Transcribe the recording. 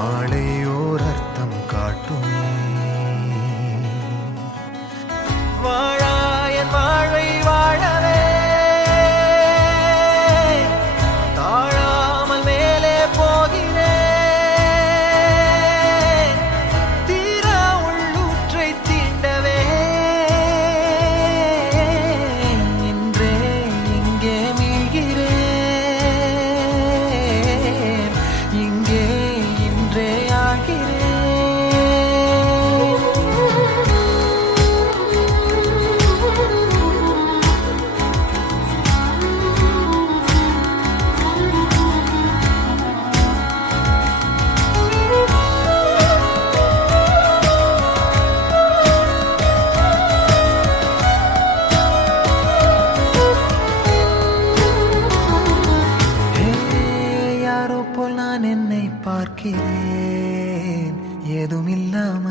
நாளை ஓர் அர்த்தம் காட்டுமே. வாழாயன் வாழ்வை வாழவே தாழாமல் மேலே போகிறேன். தீரா உள்ளூற்றை தீண்டவே இன்றே இங்கே மீழ்கிறேன். இங்கே இன்றே ஆகிறேன். யாரோ போல் நான் என்னை பார்க்கிறேன். ஏதும் இல்லாமல்